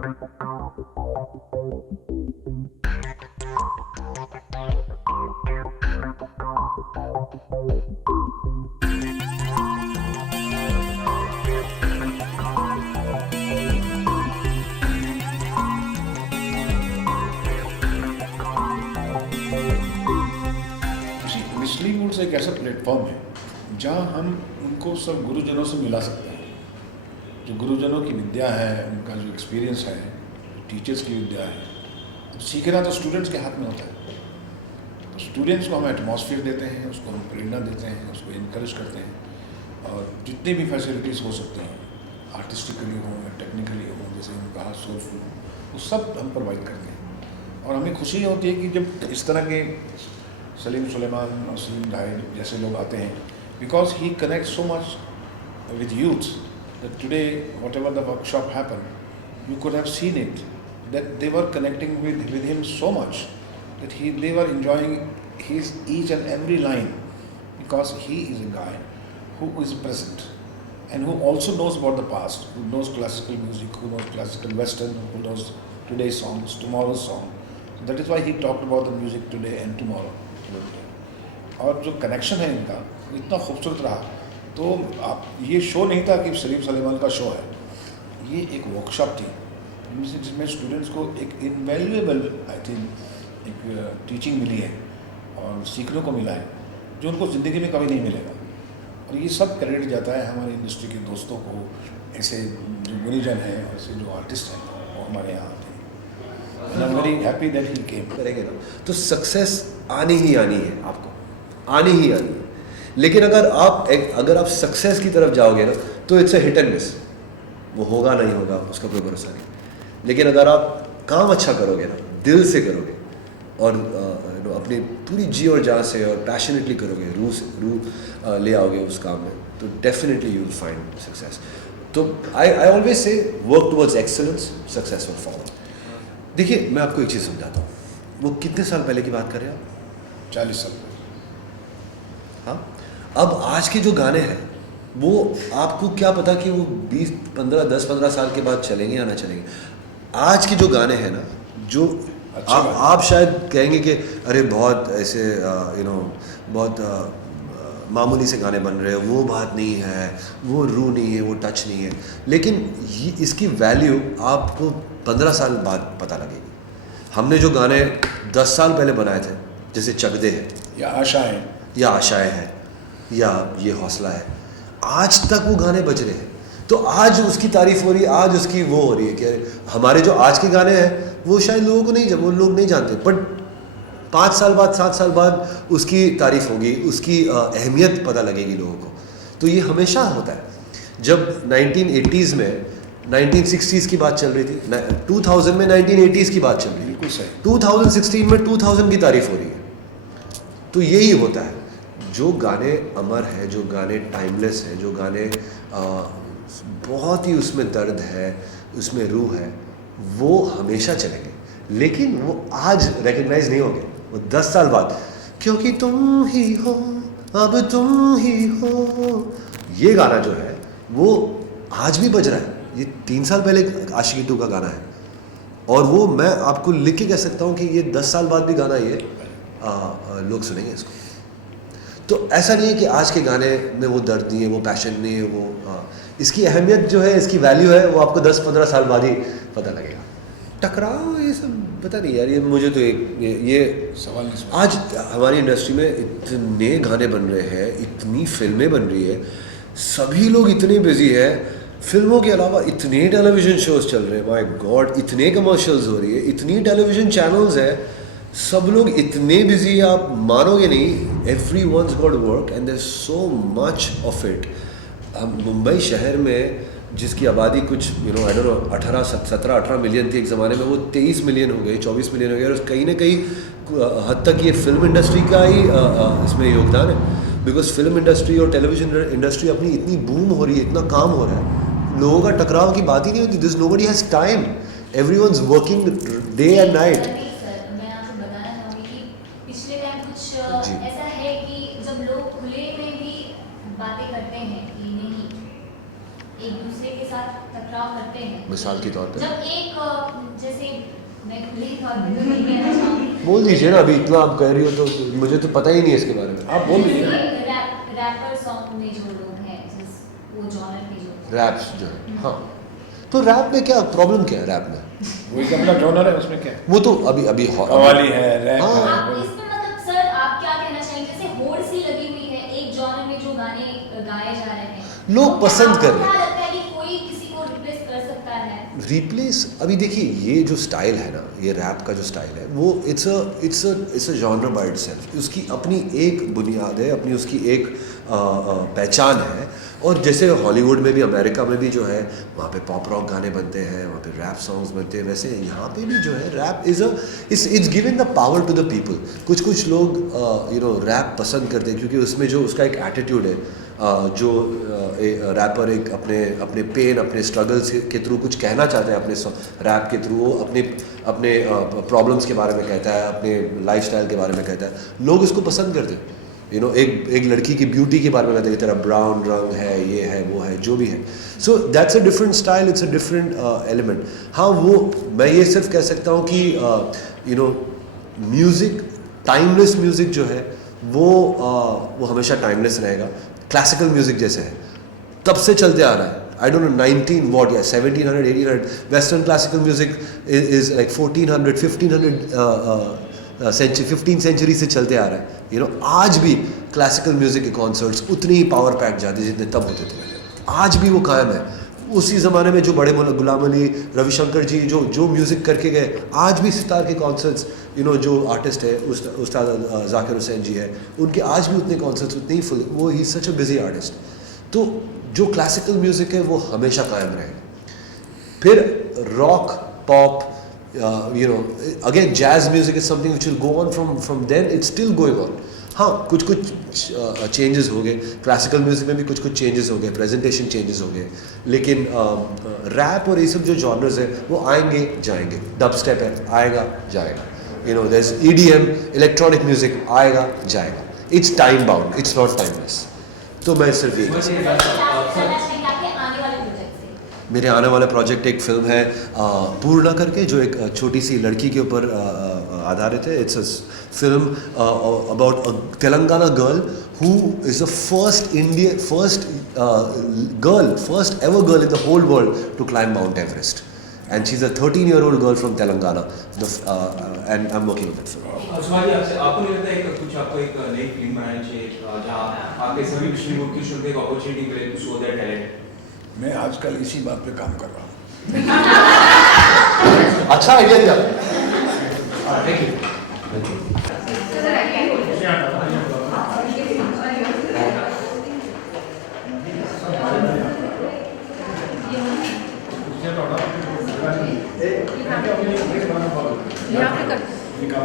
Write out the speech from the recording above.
मिसली moods एक ऐसा platform है जहाँ हम उनको सब गुरुजनों से मिला सकते हैं। जो गुरुजनों की विद्या है, उनका जो एक्सपीरियंस है, टीचर्स की विद्या है, अब सीखना तो स्टूडेंट्स के हाथ में होता है। तो स्टूडेंट्स को हम एटमॉस्फेयर देते हैं, उसको हम प्रेरणा देते हैं, उसको इनकरेज करते हैं और जितनी भी फैसिलिटीज़ हो सकती हैं, आर्टिस्टिकली हो या टेक्निकली हो, जैसे हम कहा सोलफुल, वो सब हम प्रोवाइड करते हैं। और हमें खुशी होती है कि जब इस तरह के सलीम सुलेमान और सलीम भाई जैसे लोग आते हैं, because he connect so much with youth that today whatever the workshop happened, you could have seen it, that they were connecting with him so much that they were enjoying his each and every line, because he is a guy who is present and who also knows about the past, who knows classical music, who knows classical western, who knows today's songs, tomorrow's song. So that is why he talked about the music today and tomorrow. और जो connection है इनका वो इतना खूबसूरत रहा। तो आप ये शो नहीं था कि सलीम सुलेमान का शो है, ये एक वर्कशॉप थी जिसमें स्टूडेंट्स को एक इनवैल्यूएबल आई थिंक एक टीचिंग मिली है और सीखने को मिला है जो उनको ज़िंदगी में कभी नहीं मिलेगा। और ये सब क्रेडिट जाता है हमारी इंडस्ट्री के दोस्तों को, ऐसे जो गुनीजन हैं, ऐसे जो आर्टिस्ट हैं वो हमारे यहाँ आते हैं। I am very happy that he came. करेंगे ना तो सक्सेस आनी ही आनी है, आपको आनी ही आनी है। लेकिन अगर आप सक्सेस की तरफ जाओगे ना तो it's a hit and miss, वो होगा नहीं होगा उसका कोई भरोसा नहीं। लेकिन अगर आप काम अच्छा करोगे ना, दिल से करोगे और अपनी पूरी जी और जान से और पैशनेटली करोगे, रूह ले आओगे उस काम में, तो definitely you will find success. तो I always say work towards excellence, success will follow. देखिए मैं आपको एक चीज़ समझाता हूँ, वो कितने साल पहले की बात कर रहे हैं आप? 40 साल। हाँ, अब आज के जो गाने हैं वो आपको क्या पता कि वो 10-15 साल के बाद चलेंगे या ना चलेंगे। आज के जो गाने हैं ना, जो आप शायद कहेंगे कि अरे बहुत ऐसे बहुत मामूली से गाने बन रहे हैं, वो बात नहीं है, वो रूह नहीं है, वो टच नहीं है। लेकिन इसकी वैल्यू आपको 15 साल बाद पता लगेगी। हमने जो गाने 10 साल पहले बनाए थे, जैसे चक दे है या आशाएं हैं या ये हौसला है, आज तक वो गाने बज रहे हैं। तो आज उसकी तारीफ हो रही है, आज उसकी वो हो रही है कि हमारे जो आज के गाने हैं वो शायद लोगों को नहीं, वो लोग नहीं जानते, बट 5 साल बाद 7 साल बाद उसकी तारीफ होगी, उसकी अहमियत पता लगेगी लोगों को। तो ये हमेशा होता है। जब 1980s में 1960s की बात चल रही थी, 2000 में 1980s की बात चल रही थी, 2016 में 2000 की तारीफ हो रही है। तो यही होता है, जो गाने अमर है, जो गाने टाइमलेस है, जो गाने बहुत ही उसमें दर्द है, उसमें रूह है, वो हमेशा चलेंगे। लेकिन वो आज रिकग्नाइज नहीं होंगे, वो 10 साल बाद, क्योंकि तुम ही हो, अब तुम ही हो, ये गाना जो है वो आज भी बज रहा है। ये 3 साल पहले आशिकी 2 का गाना है और वो मैं आपको लिख के कह सकता हूँ कि ये 10 साल बाद भी गाना ये लोग सुनेंगे इसको। तो ऐसा नहीं है कि आज के गाने में वो दर्द नहीं है, वो पैशन नहीं है, वो इसकी अहमियत जो है, इसकी वैल्यू है, वो आपको 10-15 साल बाद ही पता लगेगा। टकराव ये सब पता नहीं यार, ये मुझे तो ये सवाल नहीं। आज हमारी इंडस्ट्री में इतने गाने बन रहे हैं, इतनी फिल्में बन रही है, सभी लोग इतने बिजी है, फिल्मों के अलावा इतने टेलीविज़न शोज चल रहे हैं, माय गॉड, इतने कमर्शियल्स हो रही है, इतनी टेलीविज़न चैनल्स है, सब लोग इतने बिजी है, आप मानोगे नहीं। Everyone's got work and there's so much of it. Mumbai शहर में जिसकी आबादी कुछ I don't know 17-18 मिलियन थी एक ज़माने में, वो 23 मिलियन हो गई, 24 मिलियन हो गई। और कहीं ना कहीं हद तक ये फिल्म इंडस्ट्री का ही इसमें योगदान है, बिकॉज फिल्म इंडस्ट्री और टेलीविज़न इंडस्ट्री अपनी इतनी बूम हो रही है, इतना काम हो रहा है, लोगों का टकराव की बात ही नहीं होती। This nobody has time, everyone's working day and night. ऐसा है कि जब लोग खुले में भी बातें करते हैं कि नहीं एक दूसरे के साथ टकराव करते हैं। मिसाल के तौर पे जब एक जैसे मैं खुले तौर पे तो नहीं कहना चाहूँगी, बोल दीजिए ना, अभी इतना आप कह रही हो तो मुझे तो पता ही नहीं है इसके बारे में। आप बोल दीजिए। रैपर सॉन्ग में जो लोग हैं वो जॉनर में जो रैप्स जो है, हाँ, तो रैप में क्या प्रॉब्लम, क्या है रैप में? वो एक अपना जॉनर है, उसमें क्या है? वो तो अभी कव्वाली है, रैप हाँ। है। आप इसमें मतलब सर आप क्या कहना चाहेंगे, जैसे होड़ सी लगी हुई है एक जॉनर में जो गाने गाए जा रहे हैं, लोग तो पसंद आपको कर रहे हैं। क्या लगता है कि कोई किसी को रिप्लेस कर सकता है? रिप्लेस, अभी देखिए ये जो स्टाइल है ना, ये रैप का जो स्टाइल है वो it's a genre by itself. उसकी अपनी एक बुनियाद है, अपनी उसकी एक पहचान है। और जैसे हॉलीवुड में भी, अमेरिका में भी जो है, वहाँ पे पॉप रॉक गाने बनते हैं, वहाँ पे रैप सॉन्ग्स बनते हैं, वैसे यहाँ पे भी जो है rap it's giving the power to the people. कुछ लोग रैप पसंद करते हैं क्योंकि उसमें जो उसका एक एटीट्यूड है, जो रैपर एक अपने पेन, अपने स्ट्रगल्स के थ्रू कुछ कहना चाहता है, अपने रैप के थ्रू वो अपने प्रॉब्लम्स के बारे में कहता है, अपने लाइफस्टाइल के बारे में कहता है, लोग उसको पसंद करते हैं। एक लड़की की ब्यूटी के बारे में कहते हैं, तेरा ब्राउन रंग है, ये है, वो है, जो भी है। So that's a different style, it's a different element. हाँ, वो मैं ये सिर्फ कह सकता हूँ कि म्यूज़िक, टाइमलेस म्यूज़िक जो है वो हमेशा टाइमलेस रहेगा। क्लासिकल म्यूज़िक जैसे है, तब से चलते आ रहा है। I don't know 1700 1800 western classical music is like 1400 1500 15th century से चलते आ रहा है। आज भी क्लासिकल म्यूज़िक के कॉन्सर्ट्स उतनी ही पावर पैक जाते जितने तब होते थे, आज भी वो कायम है। उसी ज़माने में जो बड़े गुलाम अली, रविशंकर जी जो म्यूज़िक करके गए, आज भी सितार के कॉन्सर्ट्स, जो आर्टिस्ट है उस्ताद जाकिर हुसैन जी है, उनके आज भी उतने कॉन्सर्ट्स, उतने ही फुल, वो ही सच अ बिजी आर्टिस्ट। तो जो क्लासिकल म्यूज़िक है वो हमेशा कायम रहेगा। फिर rock, pop, again jazz music is something which will go on from then, it's still going on. हाँ, कुछ चेंजेस हो गए, क्लासिकल म्यूज़िक में भी कुछ चेंजेस हो गए, प्रेजेंटेशन चेंजेस हो गए, लेकिन रैप और ये सब जो जॉनर्स है वो आएंगे जाएंगे। डब स्टेप है, आएगा जाएगा। There is EDM, electronic music, आएगा जाएगा। It's time bound, it's not timeless. तो मैं सिर्फ ये कह सकता हूँ। मेरे आने वाला प्रोजेक्ट एक फ़िल्म है पूर्णा करके, जो एक छोटी सी लड़की के ऊपर आधारित है। It's a film about a Telangana girl who is the first ever girl in the whole world to climb Mount Everest, and she is a 13-year-old girl from Telangana, and I am working on that film. Subhaji, आपको नहीं लगता आपको एक नई film बनानी चाहिए जहाँ आपके सभी मुस्लिम को एक अपॉर्चुनिटी मिले टू शो देयर टैलेंट? मैं आजकल इसी बात पे काम कर रहा हूँ। अच्छा आइडिया दिया। Thank you. यहाँ पे कर